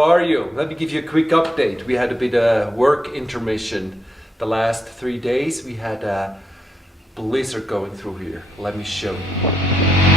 how are you? Let me give you a quick update. We had a bit of work intermission the last 3 days. We had a blizzard going through here. Let me show you.